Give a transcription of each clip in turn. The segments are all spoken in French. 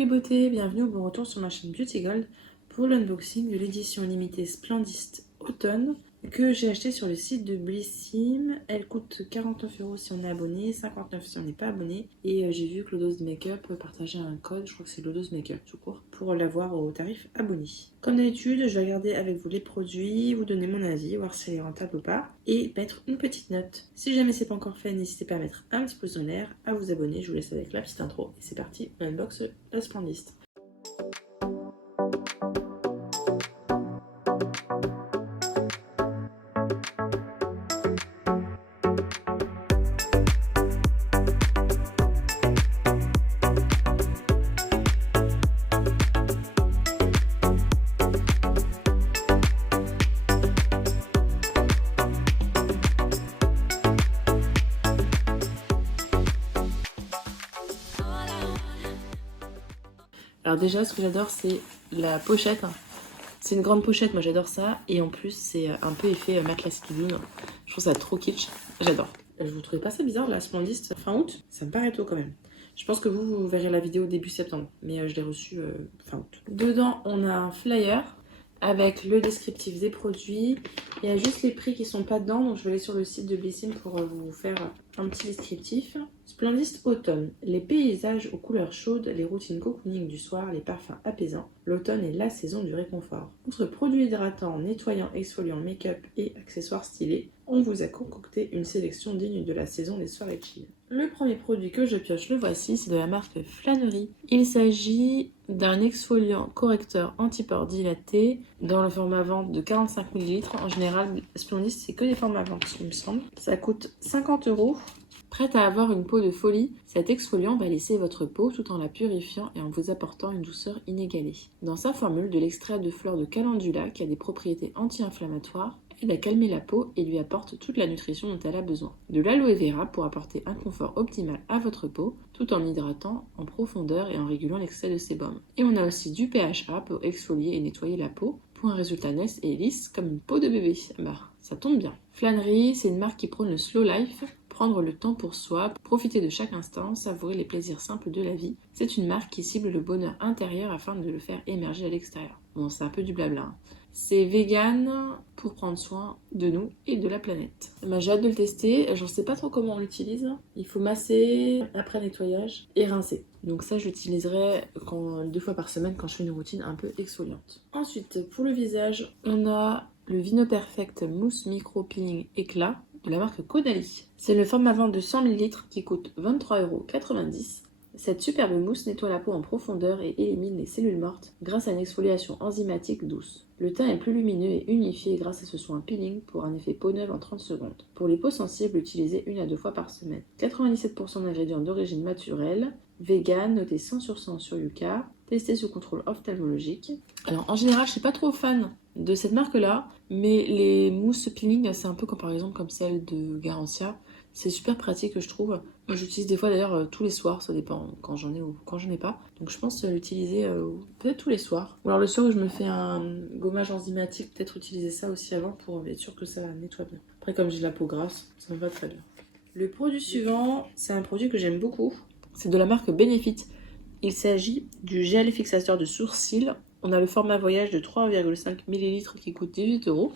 les beautés, bienvenue au bon retour sur ma chaîne Beauty Gold pour l'unboxing de l'édition limitée Splendist Automne que j'ai acheté sur le site de Blissim. Elle coûte 49 € si on est abonné, 59 € si on n'est pas abonné. Et j'ai vu que Lodos Makeup partageait un code, je crois que c'est Lodos Makeup tout court, pour l'avoir au tarif abonné. Comme d'habitude, je vais regarder avec vous les produits, vous donner mon avis, voir si elle est rentable ou pas, et mettre une petite note. Si jamais c'est pas encore fait, n'hésitez pas à mettre un petit pouce en l'air, à vous abonner. Je vous laisse avec la petite intro. Et c'est parti, on unbox la Splendist. Alors déjà, ce que j'adore, c'est la pochette. C'est une grande pochette, moi j'adore ça. Et en plus, c'est un peu effet matelas Skidoo. Je trouve ça trop kitsch. J'adore. Vous trouvez pas ça bizarre, la Splendist fin août? Ça me paraît tôt quand même. Je pense que vous verrez la vidéo début septembre. Mais je l'ai reçue fin août. Dedans, on a un flyer avec le descriptif des produits. Il y a juste les prix qui sont pas dedans. Donc je vais aller sur le site de Blissim pour vous faire un petit descriptif. Splendist Automne, les paysages aux couleurs chaudes, les routines cocooning du soir, les parfums apaisants. L'automne est la saison du réconfort. Outre produits hydratants, nettoyants, exfoliants, make-up et accessoires stylés, on vous a concocté une sélection digne de la saison des soirées chill. Le premier produit que je pioche, le voici, c'est de la marque Flânerie. Il s'agit d'un exfoliant correcteur anti-pores dilaté dans le format vente de 45 ml. En général, Splendist, c'est que des formats vente, il me semble. Ça coûte 50 €. Prête à avoir une peau de folie, cet exfoliant va laisser votre peau tout en la purifiant et en vous apportant une douceur inégalée. Dans sa formule, de l'extrait de fleurs de calendula qui a des propriétés anti-inflammatoires aide à calmer la peau et lui apporte toute la nutrition dont elle a besoin. De l'aloe vera pour apporter un confort optimal à votre peau tout en hydratant en profondeur et en régulant l'excès de sébum. Et on a aussi du PHA pour exfolier et nettoyer la peau pour un résultat net et lisse comme une peau de bébé. Bah, ça tombe bien. Flânerie, c'est une marque qui prône le slow life. Prendre le temps pour soi, profiter de chaque instant, savourer les plaisirs simples de la vie. C'est une marque qui cible le bonheur intérieur afin de le faire émerger à l'extérieur. Bon, c'est un peu du blabla. Hein. C'est vegan pour prendre soin de nous et de la planète. J'ai hâte de le tester. Je ne sais pas trop comment on l'utilise. Il faut masser après nettoyage et rincer. Donc ça, j'utiliserai 2 fois par semaine quand je fais une routine un peu exfoliante. Ensuite, pour le visage, on a le Vino Perfect Mousse Micro Peeling Éclat de la marque Caudalie. C'est le format vente de 100 ml qui coûte 23,90 €. Cette superbe mousse nettoie la peau en profondeur et élimine les cellules mortes grâce à une exfoliation enzymatique douce. Le teint est plus lumineux et unifié grâce à ce soin peeling pour un effet peau neuve en 30 secondes. Pour les peaux sensibles, utilisez 1 à 2 fois par semaine. 97% d'ingrédients d'origine naturelle, vegan, noté 100 sur 100 sur Yuka, testé sous contrôle ophtalmologique. Alors en général, je suis pas trop fan de cette marque-là, mais les mousses peeling, c'est un peu comme par exemple comme celle de Garancia. C'est super pratique, je trouve. Moi, j'utilise des fois d'ailleurs tous les soirs, ça dépend quand j'en ai ou quand j'en ai pas. Donc je pense l'utiliser peut-être tous les soirs. Ou alors le soir où je me fais un gommage enzymatique, peut-être utiliser ça aussi avant pour être sûr que ça nettoie bien. Après, comme j'ai la peau grasse, ça me va très bien. Le produit suivant, c'est un produit que j'aime beaucoup. C'est de la marque Benefit. Il s'agit du gel fixateur de sourcils. On a le format voyage de 3,5 ml qui coûte 18 €.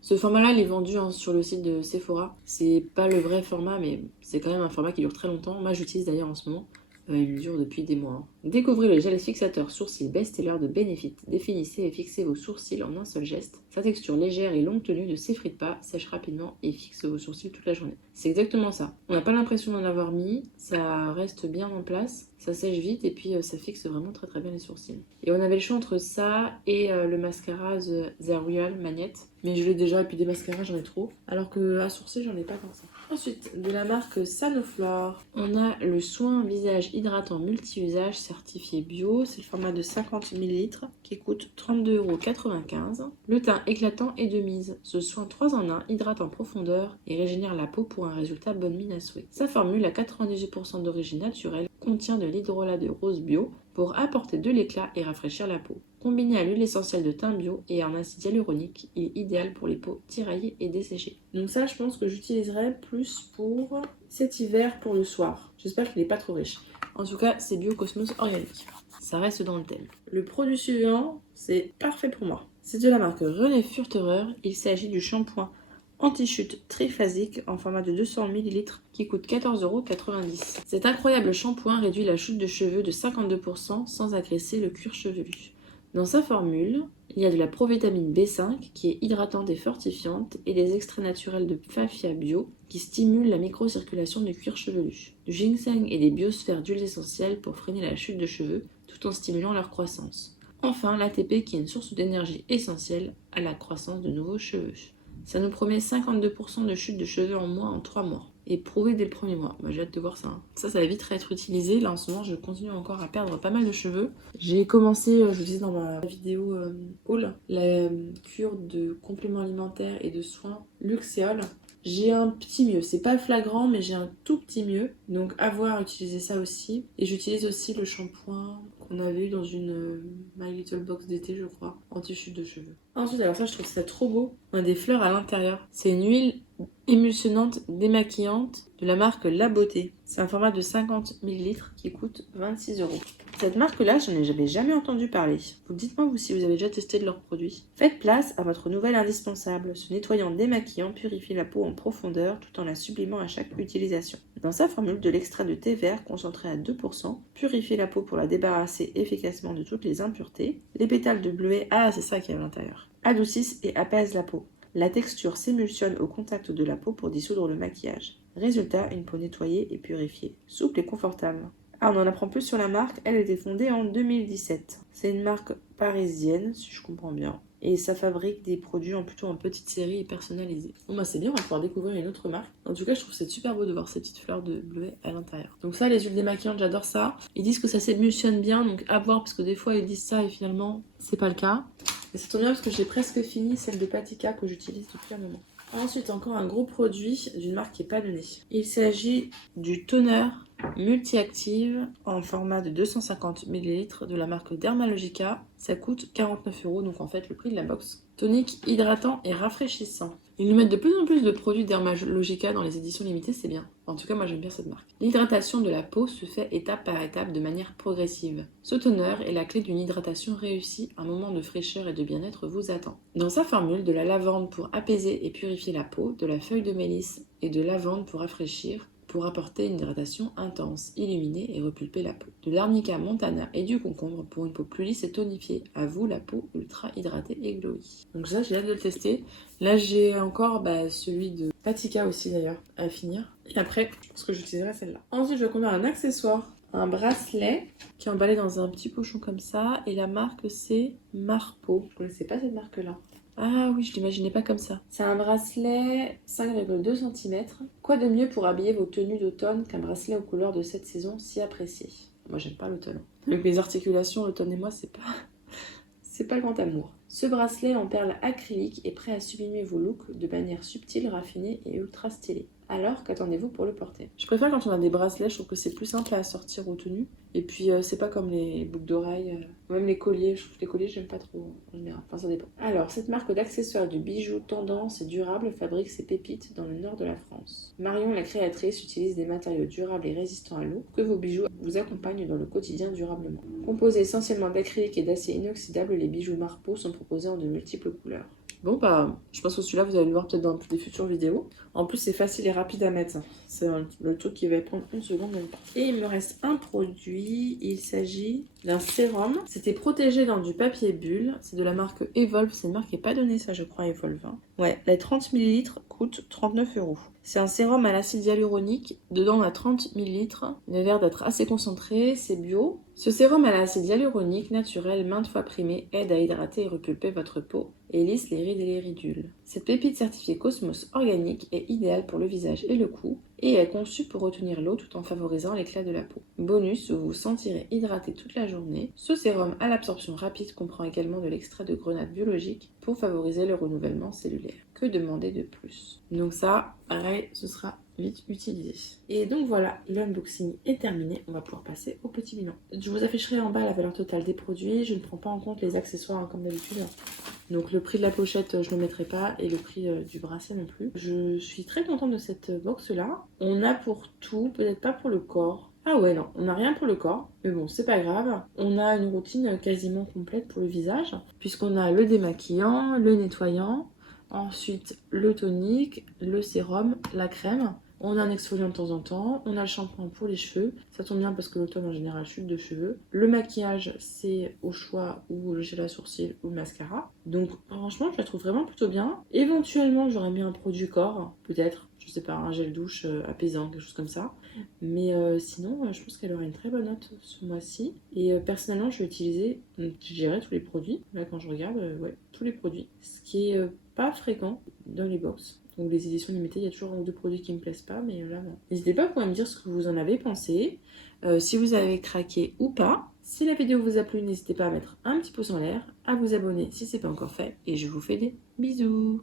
Ce format-là, il est vendu sur le site de Sephora. C'est pas le vrai format, mais c'est quand même un format qui dure très longtemps. Moi, j'utilise d'ailleurs en ce moment. Il dure depuis des mois. Découvrez le gel fixateur sourcil best-seller de Benefit. Définissez et fixez vos sourcils en un seul geste. Sa texture légère et longue tenue ne s'effrite pas, sèche rapidement et fixe vos sourcils toute la journée. C'est exactement ça. On n'a pas l'impression d'en avoir mis, ça reste bien en place, ça sèche vite et puis ça fixe vraiment très très bien les sourcils. Et on avait le choix entre ça et le mascara The Real Magnette. Mais je l'ai déjà et puis des mascaras j'en ai trop. Alors que à sourcils j'en ai pas tant ça. Ensuite, de la marque Sanoflore, on a le soin visage hydratant multi-usage certifié bio. C'est le format de 50 ml qui coûte 32,95 €. Le teint éclatant est de mise. Ce soin 3 en 1 hydrate en profondeur et régénère la peau pour un résultat bonne mine à souhait. Sa formule à 98% d'origine naturelle contient de l'hydrolat de rose bio pour apporter de l'éclat et rafraîchir la peau. Combiné à l'huile essentielle de thym bio et à un acide hyaluronique, il est idéal pour les peaux tiraillées et desséchées. Donc ça, je pense que j'utiliserai plus pour cet hiver pour le soir. J'espère qu'il n'est pas trop riche. En tout cas, c'est bio Cosmos organique. Ça reste dans le thème. Le produit suivant, c'est parfait pour moi. C'est de la marque René Furterer. Il s'agit du shampoing anti-chute triphasique en format de 200 ml qui coûte 14,90 €. Cet incroyable shampoing réduit la chute de cheveux de 52% sans agresser le cuir chevelu. Dans sa formule, il y a de la provitamine B5 qui est hydratante et fortifiante et des extraits naturels de Pfaffia Bio qui stimulent la microcirculation du cuir chevelu, du ginseng et des biosphères d'huiles essentielles pour freiner la chute de cheveux tout en stimulant leur croissance. Enfin, l'ATP qui est une source d'énergie essentielle à la croissance de nouveaux cheveux. Ça nous promet 52% de chute de cheveux en moins en 3 mois. Et prouvé dès le premier mois. Moi j'ai hâte de voir ça. Ça va vite être utilisé. Là en ce moment je continue encore à perdre pas mal de cheveux. J'ai commencé, je vous disais dans ma vidéo haul, la cure de compléments alimentaires et de soins Luxéol. J'ai un petit mieux. C'est pas flagrant mais j'ai un tout petit mieux. Donc à voir utiliser ça aussi. Et j'utilise aussi le shampoing qu'on avait eu dans une My Little Box d'été je crois. Anti-chute de cheveux. Ensuite alors ça je trouve ça trop beau. On a des fleurs à l'intérieur. C'est une huile émulsionnante démaquillante de la marque La Beauté. C'est un format de 50 ml qui coûte 26 €. Cette marque-là, je n'en avais jamais entendu parler. Vous dites-moi vous si vous avez déjà testé de leurs produits. Faites place à votre nouvelle indispensable. Ce nettoyant démaquillant purifie la peau en profondeur tout en la sublimant à chaque utilisation. Dans sa formule, de l'extrait de thé vert concentré à 2% purifie la peau pour la débarrasser efficacement de toutes les impuretés. Les pétales de bleuet, c'est ça qu'il y a à l'intérieur, adoucissent et apaisent la peau. La texture s'émulsionne au contact de la peau pour dissoudre le maquillage. Résultat, une peau nettoyée et purifiée, souple et confortable. On en apprend plus sur la marque, elle a été fondée en 2017. C'est une marque parisienne, si je comprends bien. Et ça fabrique des produits plutôt en petite série et personnalisés. Bon bah c'est bien, on va pouvoir découvrir une autre marque. En tout cas, je trouve que c'est super beau de voir ces petites fleurs de bleuet à l'intérieur. Donc ça, les huiles démaquillantes, j'adore ça. Ils disent que ça s'émulsionne bien, donc à voir, parce que des fois ils disent ça et finalement, c'est pas le cas. Et ça tombe bien parce que j'ai presque fini celle de Patika que j'utilise depuis un moment. Ensuite, encore un gros produit d'une marque qui n'est pas donnée. Il s'agit du toner multi-active en format de 250 ml de la marque Dermalogica. Ça coûte 49 €, donc en fait le prix de la box. Tonique, hydratant et rafraîchissant. Ils nous mettent de plus en plus de produits Dermalogica dans les éditions limitées, c'est bien. En tout cas, moi j'aime bien cette marque. L'hydratation de la peau se fait étape par étape de manière progressive. Ce toner est la clé d'une hydratation réussie, un moment de fraîcheur et de bien-être vous attend. Dans sa formule, de la lavande pour apaiser et purifier la peau, de la feuille de mélisse et de lavande pour rafraîchir, pour apporter une hydratation intense, illuminer et repulper la peau. De l'arnica montana et du concombre pour une peau plus lisse et tonifiée. À vous la peau ultra hydratée et glowy. Donc ça, j'ai hâte de le tester. Là, j'ai encore celui de Patika aussi d'ailleurs à finir. Et après, je pense que j'utiliserai celle-là. Ensuite, je vais conduire un accessoire, un bracelet qui est emballé dans un petit pochon comme ça. Et la marque, c'est Marpo. Je ne connaissais pas cette marque-là. Ah oui, je l'imaginais pas comme ça. C'est un bracelet 5,2 cm. Quoi de mieux pour habiller vos tenues d'automne qu'un bracelet aux couleurs de cette saison si appréciée. Moi, j'aime pas l'automne. Avec les articulations, l'automne et moi, c'est pas le grand amour. Ce bracelet en perles acryliques est prêt à sublimer vos looks de manière subtile, raffinée et ultra stylée. Alors, qu'attendez-vous pour le porter? Je préfère quand on a des bracelets, je trouve que c'est plus simple à assortir aux tenues. Et puis, c'est pas comme les boucles d'oreilles, même les colliers. Je trouve que les colliers, j'aime pas trop. On verra, enfin, ça dépend. Alors, cette marque d'accessoires de bijoux tendance et durable fabrique ses pépites dans le nord de la France. Marion, la créatrice, utilise des matériaux durables et résistants à l'eau pour que vos bijoux vous accompagnent dans le quotidien durablement. Composés essentiellement d'acrylique et d'acier inoxydable, les bijoux Marpo sont proposés en de multiples couleurs. Bon je pense que celui-là vous allez le voir peut-être dans des futures vidéos. En plus c'est facile et rapide à mettre. C'est le truc qui va prendre une seconde même pas. Et il me reste un produit, il s'agit d'un sérum. C'était protégé dans du papier bulle. C'est de la marque Evolve, c'est une marque qui n'est pas donnée ça je crois Evolve. Ouais, les 30 ml coûte 39 €. C'est un sérum à l'acide hyaluronique. Dedans on a 30 ml. Il a l'air d'être assez concentré, c'est bio. Ce sérum à l'acide hyaluronique naturel maintes fois primé aide à hydrater et repulper votre peau et lisse les rides et les ridules. Cette pépite certifiée Cosmos organique est idéale pour le visage et le cou et est conçue pour retenir l'eau tout en favorisant l'éclat de la peau. Bonus, vous vous sentirez hydraté toute la journée. Ce sérum à l'absorption rapide comprend également de l'extrait de grenade biologique pour favoriser le renouvellement cellulaire. Que demander de plus? Donc ça, pareil, ce sera vite utilisé. Et donc voilà, l'unboxing est terminé. On va pouvoir passer au petit bilan. Je vous afficherai en bas la valeur totale des produits. Je ne prends pas en compte les accessoires comme d'habitude. Donc le prix de la pochette, je ne le mettrai pas et le prix du bracelet non plus. Je suis très contente de cette box là. On a pour tout, peut-être pas pour le corps. Ah ouais, non, on n'a rien pour le corps, mais bon, c'est pas grave. On a une routine quasiment complète pour le visage, puisqu'on a le démaquillant, le nettoyant, ensuite le tonique, le sérum, la crème. On a un exfoliant de temps en temps, on a le shampoing pour les cheveux, ça tombe bien parce que l'automne en général chute de cheveux. Le maquillage, c'est au choix ou le gel à sourcils ou le mascara. Donc franchement, je la trouve vraiment plutôt bien. Éventuellement, j'aurais mis un produit corps, peut-être, je sais pas, un gel douche apaisant, quelque chose comme ça. Mais sinon, je pense qu'elle aura une très bonne note ce mois-ci. Et personnellement, je vais utiliser, je dirais, tous les produits. Là, quand je regarde, ouais, tous les produits. Ce qui est pas fréquent dans les box. Donc les éditions limitées, il y a toujours un ou deux produits qui me plaisent pas, mais là, non. N'hésitez pas à me dire ce que vous en avez pensé, si vous avez craqué ou pas. Si la vidéo vous a plu, n'hésitez pas à mettre un petit pouce en l'air, à vous abonner si ce n'est pas encore fait. Et je vous fais des bisous.